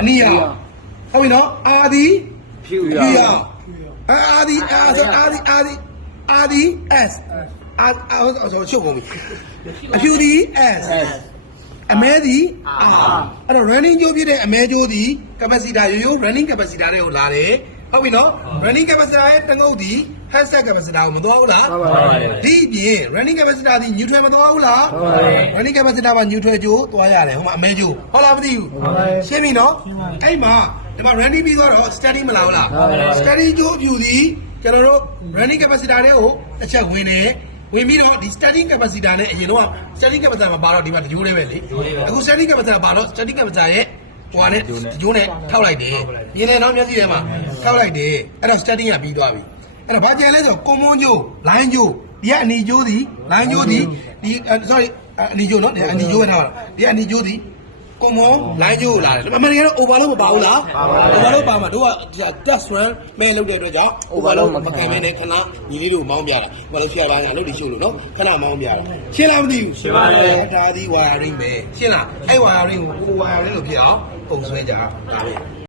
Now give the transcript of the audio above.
အနီရောဟုတ်ပြီနော်အာဒီဖြူရောအာဒီအာဆိုအာဒီ S အာဆိုချုပ်ကုန်ပြီအဖြူဒီ S အမဲဒီအဲ့တော့ running ကြိုးပြတဲ့အမဲကြိုးဒီ capacitor ရိုး running capacitor တွေကိုလာတယ်ဟုတ်ပြီနော် running capacitor ရဲ့တငုတ်ဒီ headset capacitor ကိုမသွားဘူးလားဒီပြင် running capacitor ဒီ neutral မသွားဘူးလား running capacitor မှာ neutral ကြိုးသွားရတယ်ဟိုမှာအမဲကြိုးဟုတ်လားမသိဘူးရှင်းပြီနော်အဲ့မှာဒီမှာ running ပြီးတော့ steady မလာဘူးလား steady ကြိုးအဖြူဒီကျွန်တော်တို့ running capacitor တွေကိုတစ်ချက်ဝင်တယ်ဝင်ပြီးတော့ဒီ static capacitor နဲ့အရင်တော့ static capacitor မှာပါတော့ဒီမှာတကြိုးလေးပဲလေအခု static capacitor ပါတော့ static capacitor ရဲ့ဟိုနဲ့တကြိုးနဲ့ထောက်လိုက်တယ်မြင်တယ်နော်မျက်စိထဲမှာထောက်လိုက်တယ်အဲ့တော့ static ကပြီးသွားပြီအဲ့တော့ဘာကြံလဲဆိုကွန်မွန်းကျိုး line ကျိုးဒီကအနီကျိုးဒီ line ကျိုးဒီဒီ sorry အနီကျိုးနော်ဒီအနီကျိုးပဲထားပါတော့ဒီအနီကျိုးဒီကွန်မွန်း line ကျိုးကိုလာတယ်အမှန်တကယ်တော့ overload မပါဘူးလား overload ပါမှာတို့က test run မဲလုပ်တဲ့အတွက်ကြောင့် overload မကင်မဲနဲ့ခဏညီလေးတို့မောင်းပြတာဘာလို့ဆရာပိုင်းကအလုပ်တွေရှုပ်လို့နော်ခဏမောင်းပြတာရှင်းလားမသိဘူးရှင်းပါတယ်ဒါဒီ wiring ပဲရှင်းလားအဲ့ wiring ကို wiring လို့ဖြစ်အောင်ပုံဆွဲကြဒါပဲ